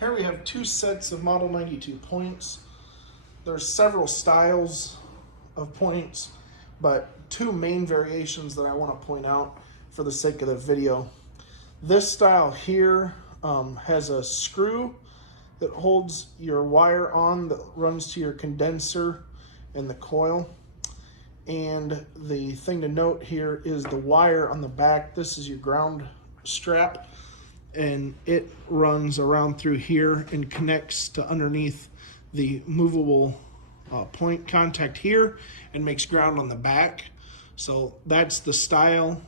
Here we have two sets of Model 92 points. There's several styles of points, but two main variations that I want to point out for the sake of the video. This style here has a screw that holds your wire on that runs to your condenser and the coil. And the thing to note here is the wire on the back. This is your ground strap, and it runs around through here and connects to underneath the movable point contact here and makes ground on the back. So that's the style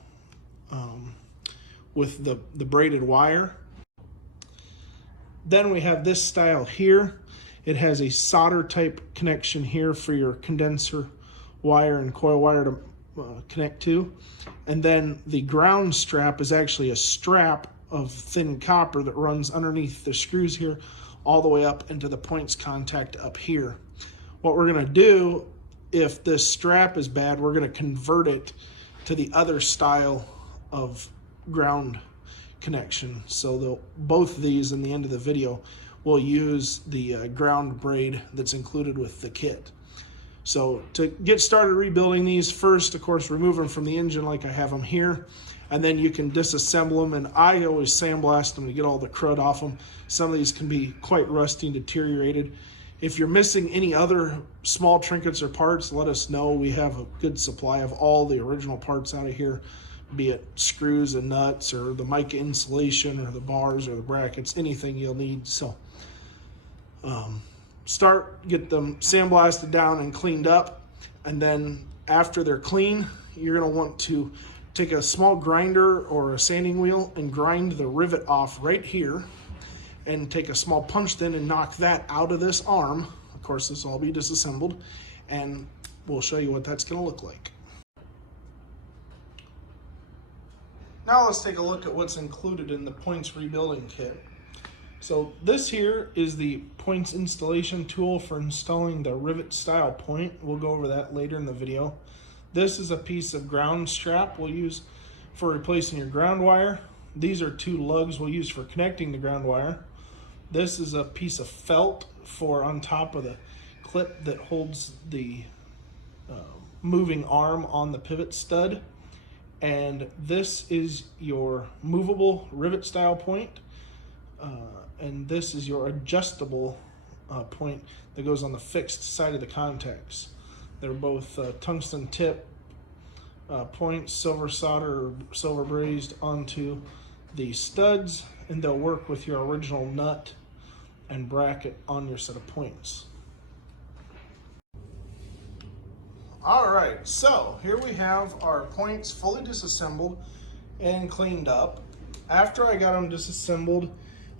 with the braided wire. Then we have this style here. It has a solder type connection here for your condenser wire and coil wire to connect to. And then the ground strap is actually a strap of thin copper that runs underneath the screws here all the way up into the points contact up here. What we're gonna do, if this strap is bad, we're gonna convert it to the other style of ground connection. So both of these in the end of the video will use the ground braid that's included with the kit. So to get started rebuilding these, first, of course, remove them from the engine like I have them here, and then you can disassemble them, and I always sandblast them to get all the crud off them. Some of these can be quite rusty and deteriorated. If you're missing any other small trinkets or parts, let us know. We have a good supply of all the original parts out of here, be it screws and nuts or the mica insulation or the bars or the brackets, anything you'll need. So get them sandblasted down and cleaned up, and then after they're clean, you're going to want to take a small grinder or a sanding wheel and grind the rivet off right here, and take a small punch then and knock that out of this arm. Of course, this will all be disassembled, and we'll show you what that's going to look like. Now let's take a look at what's included in the points rebuilding kit. So this here is the points installation tool for installing the rivet style point. We'll go over that later in the video. This is a piece of ground strap we'll use for replacing your ground wire. These are two lugs we'll use for connecting the ground wire. This is a piece of felt for on top of the clip that holds the moving arm on the pivot stud. And this is your movable rivet style point. And this is your adjustable point that goes on the fixed side of the contacts. They're both tungsten tip points, silver solder or silver brazed onto the studs, and they'll work with your original nut and bracket on your set of points. All right, so here we have our points fully disassembled and cleaned up. After I got them disassembled,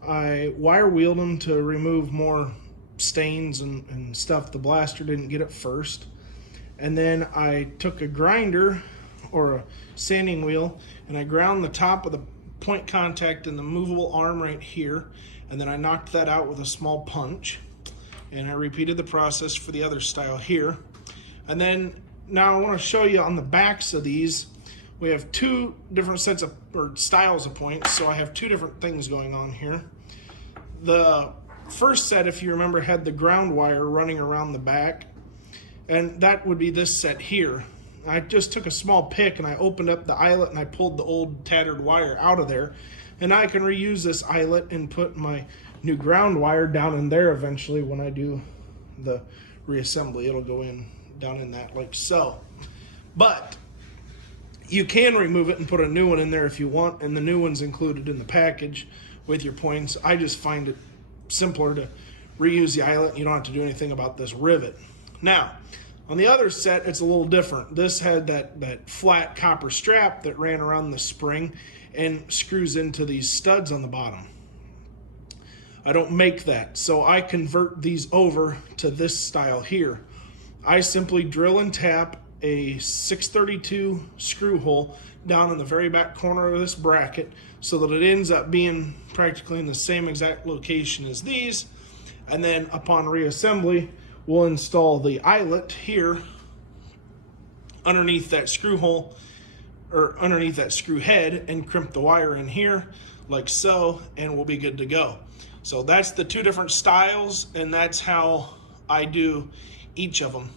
I wire wheeled them to remove more stains and stuff the blaster didn't get at first. And then I took a grinder or a sanding wheel and I ground the top of the point contact in the movable arm right here. And then I knocked that out with a small punch. And I repeated the process for the other style here. And then now I want to show you on the backs of these, we have two different sets of or styles of points, so I have two different things going on here. The first set, if you remember, had the ground wire running around the back, and that would be this set here. I just took a small pick and I opened up the eyelet and I pulled the old tattered wire out of there, and I can reuse this eyelet and put my new ground wire down in there eventually when I do the reassembly. It'll go in down in that like so. But you can remove it and put a new one in there if you want, and the new one's included in the package with your points. I just find it simpler to reuse the eyelet. You don't have to do anything about this rivet. Now, on the other set, it's a little different. This had that flat copper strap that ran around the spring and screws into these studs on the bottom. I don't make that, so I convert these over to this style here. I simply drill and tap a 632 screw hole down in the very back corner of this bracket so that it ends up being practically in the same exact location as these. And then upon reassembly, we'll install the eyelet here underneath that screw hole or underneath that screw head and crimp the wire in here like so, and we'll be good to go. So that's the two different styles, and that's how I do each of them.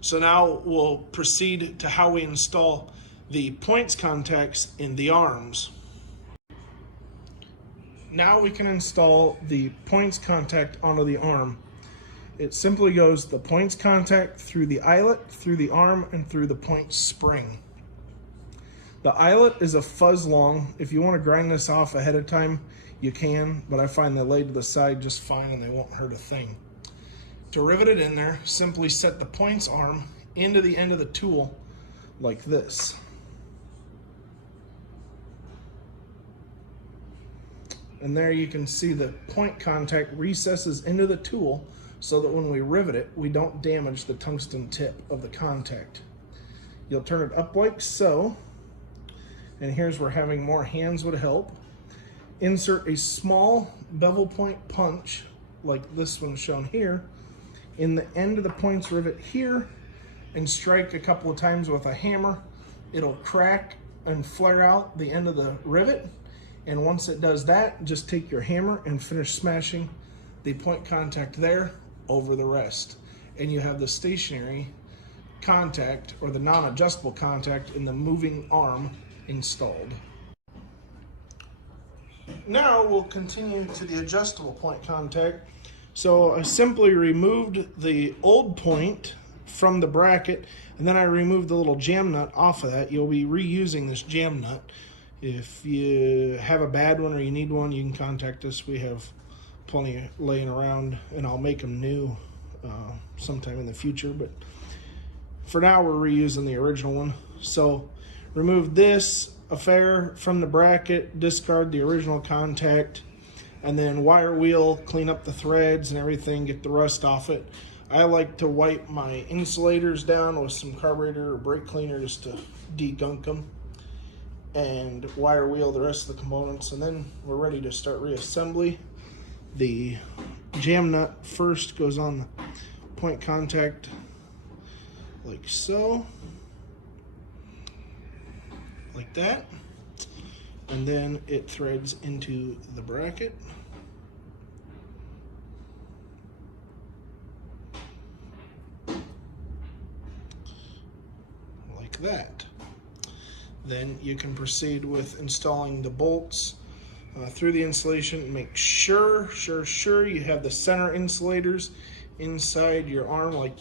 So now we'll proceed to how we install the points contacts in the arms. Now we can install the points contact onto the arm. It simply goes the points contact through the eyelet, through the arm, and through the point spring. The eyelet is a fuzz long. If you want to grind this off ahead of time, you can, but I find they lay to the side just fine and they won't hurt a thing. To rivet it in there, simply set the points arm into the end of the tool like this. And there you can see the point contact recesses into the tool so that when we rivet it, we don't damage the tungsten tip of the contact. You'll turn it up like so, and here's where having more hands would help. Insert a small bevel point punch, like this one shown here, in the end of the points rivet here, and strike a couple of times with a hammer. It'll crack and flare out the end of the rivet, and once it does that, just take your hammer and finish smashing the point contact there over the rest. And you have the stationary contact, or the non-adjustable contact, in the moving arm installed. Now we'll continue to the adjustable point contact. So I simply removed the old point from the bracket, and then I removed the little jam nut off of that. You'll be reusing this jam nut. If you have a bad one or you need one, you can contact us. We have plenty laying around, and I'll make them new sometime in the future, but for now we're reusing the original one. So remove this affair from the bracket, discard the original contact, and then wire wheel, clean up the threads and everything, get the rust off it. I like to wipe my insulators down with some carburetor or brake cleaner just to de-gunk them, and wire wheel the rest of the components, and then we're ready to start reassembly. The jam nut first goes on the point contact like so, like that, and then it threads into the bracket like that. Then you can proceed with installing the bolts through the insulation. Make sure you have the center insulators inside your arm like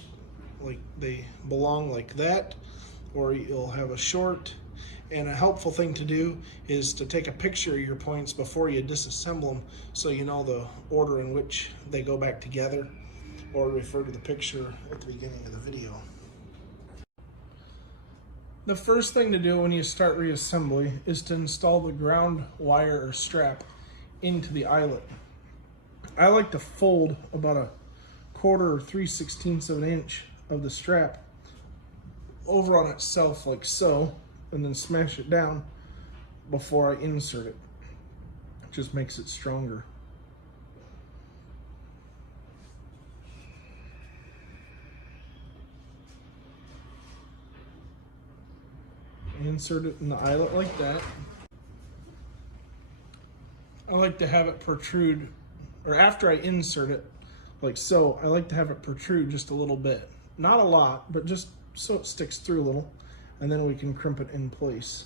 they belong, like that, or you'll have a short. And a helpful thing to do is to take a picture of your points before you disassemble them, so you know the order in which they go back together, or refer to the picture at the beginning of the video. The first thing to do when you start reassembly is to install the ground wire or strap into the eyelet. I like to fold about 1/4 or 3/16 of an inch of the strap over on itself like so, and then smash it down before I insert it. It just makes it stronger. Insert it in the eyelet like that. I like to have it protrude, or after I insert it like so, I like to have it protrude just a little bit. Not a lot, but just so it sticks through a little, and then we can crimp it in place.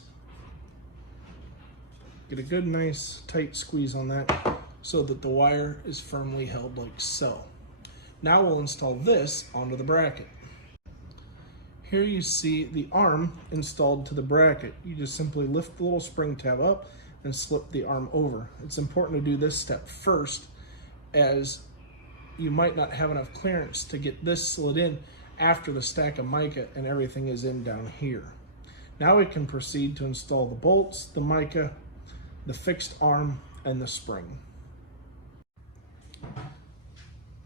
Get a good nice tight squeeze on that so that the wire is firmly held like so. Now we'll install this onto the bracket. Here you see the arm installed to the bracket. You just simply lift the little spring tab up and slip the arm over. It's important to do this step first, as you might not have enough clearance to get this slid in after the stack of mica and everything is in down here. Now we can proceed to install the bolts, the mica, the fixed arm, and the spring.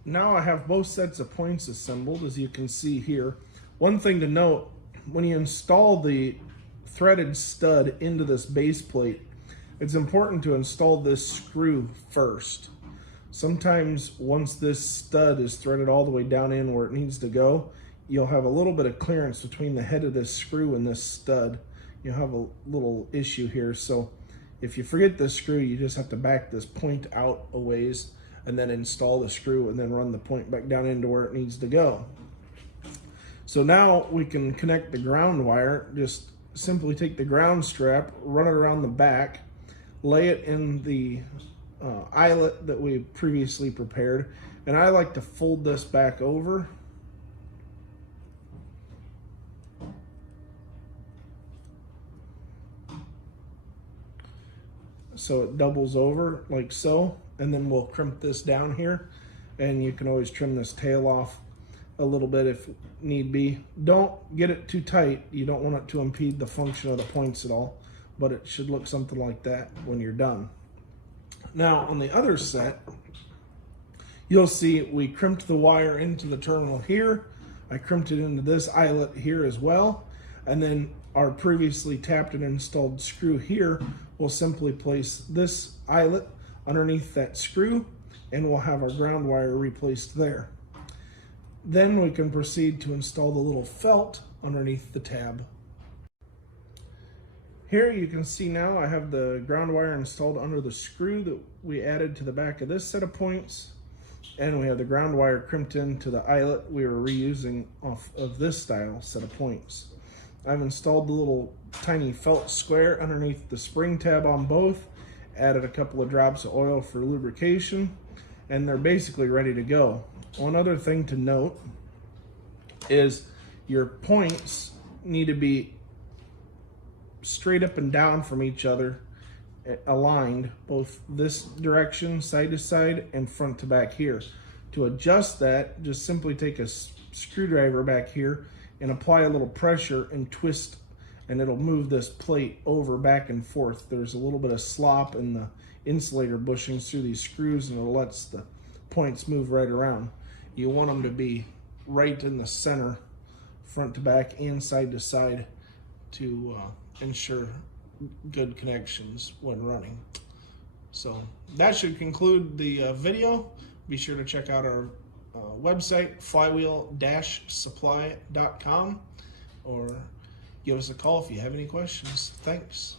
Now I have both sets of points assembled, as you can see here. One thing to note, when you install the threaded stud into this base plate, it's important to install this screw first. Sometimes once this stud is threaded all the way down in where it needs to go, you'll have a little bit of clearance between the head of this screw and this stud. You'll have a little issue here, so if you forget this screw, you just have to back this point out a ways and then install the screw and then run the point back down into where it needs to go. So now we can connect the ground wire. Just simply take the ground strap, run it around the back, lay it in the eyelet that we previously prepared, and I like to fold this back over so it doubles over like so, and then we'll crimp this down here, and you can always trim this tail off a little bit if need be. Don't get it too tight. You don't want it to impede the function of the points at all, but it should look something like that when you're done. Now on the other set, you'll see we crimped the wire into the terminal here. I crimped it into this eyelet here as well, and then our previously tapped and installed screw here will simply place this eyelet underneath that screw, and we'll have our ground wire replaced there. Then we can proceed to install the little felt underneath the tab. Here you can see now I have the ground wire installed under the screw that we added to the back of this set of points, and we have the ground wire crimped into the eyelet we were reusing off of this style set of points. I've installed the little tiny felt square underneath the spring tab on both, added a couple of drops of oil for lubrication, and they're basically ready to go. One other thing to note is your points need to be straight up and down from each other, aligned both this direction, side to side, and front to back here. To adjust that, just simply take a screwdriver back here and apply a little pressure and twist, and it'll move this plate over back and forth. There's a little bit of slop in the insulator bushings through these screws, and it lets the points move right around. You want them to be right in the center, front to back and side to side, to ensure good connections when running. So that should conclude the video. Be sure to check out our website, flywheel-supply.com, or give us a call if you have any questions. Thanks.